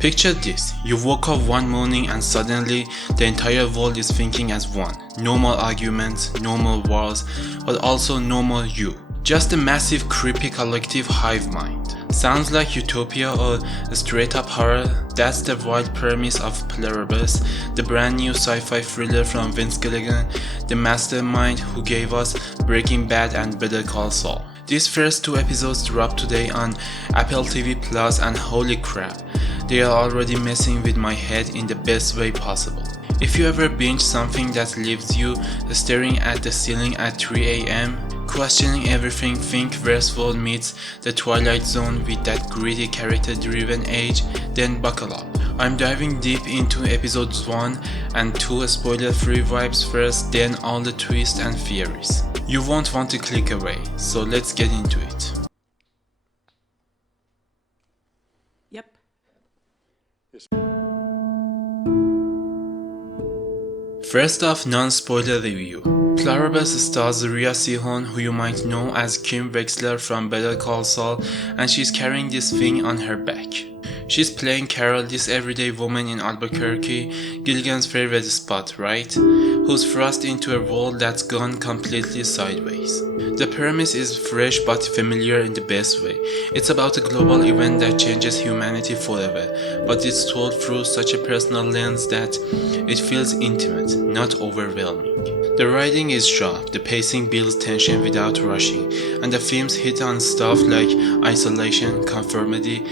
Picture this, you woke up one morning and suddenly the entire world is thinking as one. No more arguments, no more wars, but also no more you. Just a massive creepy collective hive mind. Sounds like utopia or a straight up horror? That's the wild premise of Pluribus, the brand new sci-fi thriller from Vince Gilligan, the mastermind who gave us Breaking Bad and Better Call Saul. These first 2 episodes dropped today on Apple TV Plus and holy crap, they are already messing with my head in the best way possible. If you ever binge something that leaves you staring at the ceiling at 3 AM, questioning everything, think Westworld meets The Twilight Zone with that gritty character-driven age, then buckle up. I'm diving deep into episodes 1 and 2 spoiler-free vibes first, then all the twists and theories. You won't want to click away, so let's get into it. Yep. First off, non-spoiler review. Pluribus stars Rhea Seehorn, who you might know as Kim Wexler from Better Call Saul, and she's carrying this thing on her back. She's playing Carol, this everyday woman in Albuquerque, Gilligan's favorite spot, right? Who's thrust into a world that's gone completely sideways. The premise is fresh but familiar in the best way. It's about a global event that changes humanity forever, but it's told through such a personal lens that it feels intimate, not overwhelming. The writing is sharp, the pacing builds tension without rushing, and the themes hit on stuff like isolation, conformity,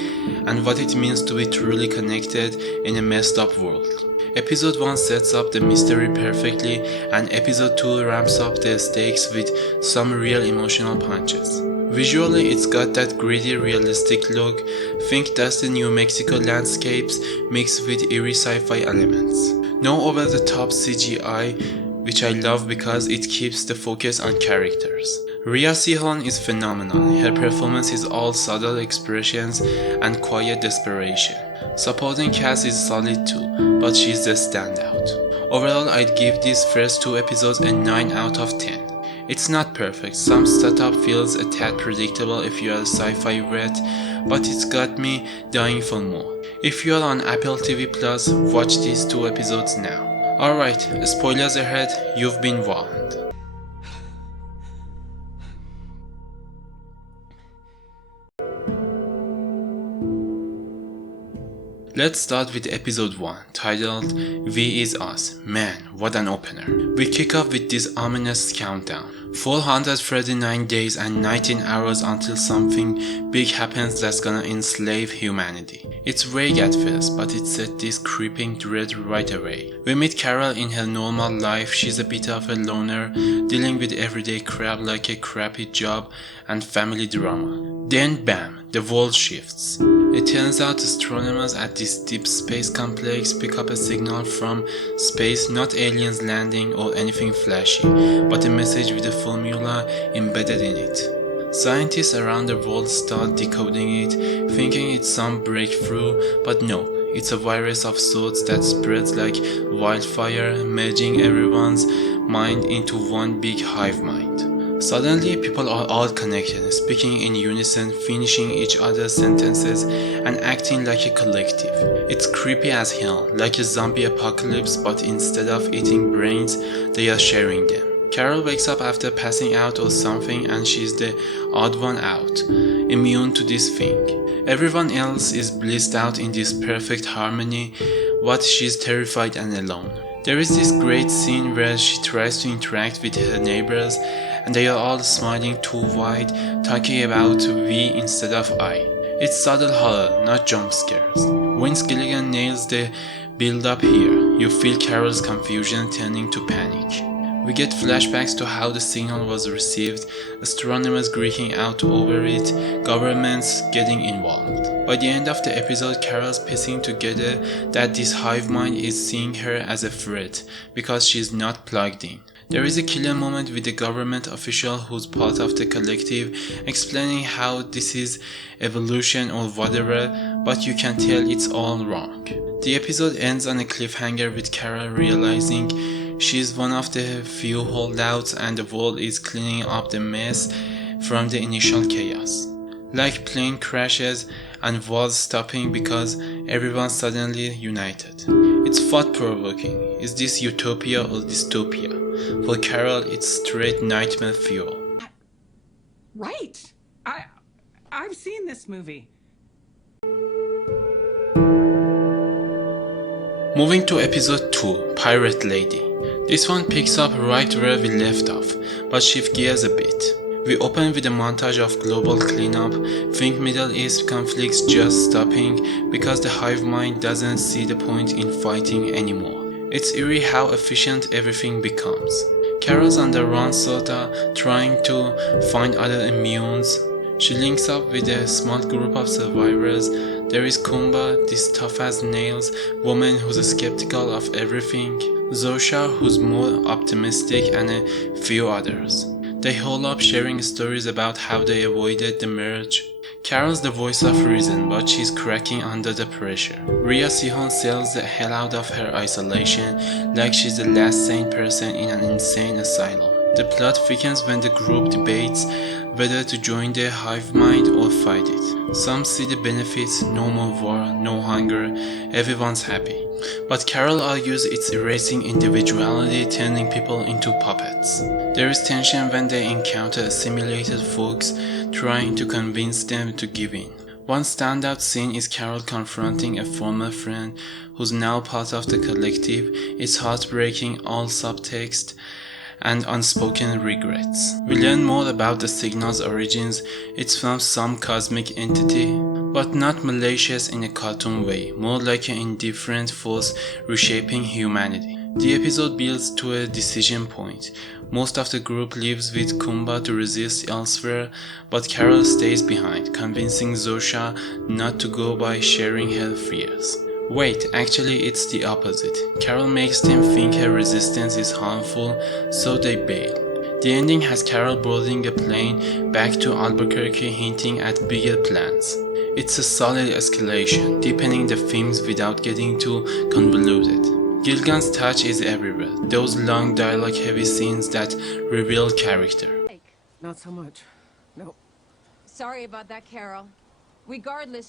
and what it means to be truly connected in a messed up world. Episode 1 sets up the mystery perfectly, and episode 2 ramps up the stakes with some real emotional punches. Visually, it's got that gritty, realistic look. Think dusty New Mexico landscapes mixed with eerie sci-fi elements. No over-the-top CGI, which I love because it keeps the focus on characters. Rhea Seehorn is phenomenal. Her performance is all subtle expressions and quiet desperation. Supporting cast is solid too, but she's the standout. Overall, I'd give these first 2 episodes a 9 out of 10. It's not perfect, some setup feels a tad predictable if you're a sci-fi vet, but it's got me dying for more. If you're on Apple TV Plus, watch these 2 episodes now. Alright, spoilers ahead, you've been warned. Let's start with episode 1, titled We Is Us. Man, what an opener. We kick off with this ominous countdown. 439 days and 19 hours until something big happens that's gonna enslave humanity. It's vague at first, but it set this creeping dread right away. We meet Carol in her normal life. She's a bit of a loner, dealing with everyday crap like a crappy job and family drama. Then bam, the world shifts. It turns out astronomers at this deep space complex pick up a signal from space, not aliens landing or anything flashy, but a message with a formula embedded in it. Scientists around the world start decoding it, thinking it's some breakthrough, but no, it's a virus of sorts that spreads like wildfire, merging everyone's mind into one big hive mind. Suddenly, people are all connected, speaking in unison, finishing each other's sentences, and acting like a collective. It's creepy as hell, like a zombie apocalypse, but instead of eating brains, they are sharing them. Carol wakes up after passing out or something, and she's the odd one out, immune to this thing. Everyone else is blissed out in this perfect harmony, but she's terrified and alone. There is this great scene where she tries to interact with her neighbors, and they are all smiling too wide, talking about we instead of I. It's subtle horror, not jump scares. Vince Gilligan nails the build-up here. You feel Carol's confusion turning to panic. We get flashbacks to how the signal was received, astronomers geeking out over it, governments getting involved. By the end of the episode, Carol's piecing together that this hive mind is seeing her as a threat because she's not plugged in. There is a killer moment with the government official who's part of the collective, explaining how this is evolution or whatever, but you can tell it's all wrong. The episode ends on a cliffhanger with Carol realizing she's one of the few holdouts and the world is cleaning up the mess from the initial chaos. Like plane crashes and was stopping because everyone suddenly united. It's thought-provoking. Is this utopia or dystopia? For Carol, it's straight nightmare fuel. Right. I've seen this movie. Moving to episode 2, Pirate Lady. This one picks up right where we left off, but shift gears a bit. We open with a montage of global cleanup, think Middle East conflicts just stopping because the hive mind doesn't see the point in fighting anymore. It's eerie how efficient everything becomes. Carol's on the run sorta, trying to find other immunes. She links up with a small group of survivors. There is Kumba, this tough as nails woman who's skeptical of everything, Zosha who's more optimistic, and a few others. They hole up sharing stories about how they avoided the merge. Carol's the voice of reason, but she's cracking under the pressure. Rhea Seehorn sells the hell out of her isolation, like she's the last sane person in an insane asylum. The plot thickens when the group debates whether to join the hive mind or fight it. Some see the benefits, no more war, no hunger, everyone's happy. But Carol argues it's erasing individuality, turning people into puppets. There is tension when they encounter assimilated folks trying to convince them to give in. One standout scene is Carol confronting a former friend who's now part of the collective. It's heartbreaking, all subtext and unspoken regrets. We learn more about the signal's origins. It's from some cosmic entity, but not malicious in a cartoon way, more like an indifferent force reshaping humanity. The episode builds to a decision point. Most of the group leaves with Kumba to resist elsewhere, but Carol stays behind, convincing Zosha not to go by sharing her fears. Wait, actually it's the opposite. Carol makes them think her resistance is harmful, so they bail. The ending has Carol boarding a plane back to Albuquerque, hinting at bigger plans. It's a solid escalation, deepening the themes without getting too convoluted. Gilligan's touch is everywhere, those long dialogue-heavy scenes that reveal character. Not so much. No. Sorry about that, Carol. Regardless.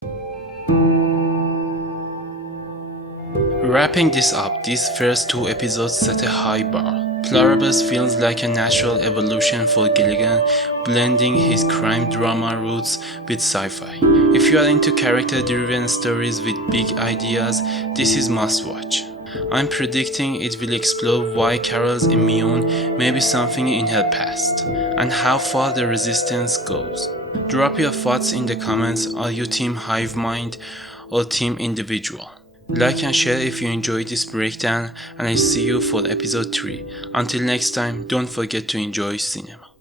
Wrapping this up, these first 2 episodes set a high bar. Pluribus feels like a natural evolution for Gilligan, blending his crime drama roots with sci-fi. If you are into character-driven stories with big ideas, this is must-watch. I'm predicting it will explore why Carol's immune may be something in her past, and how far the resistance goes. Drop your thoughts in the comments. Are you team hive mind or team individual? Like and share if you enjoyed this breakdown, and I see you for episode 3. Until next time, don't forget to enjoy cinema.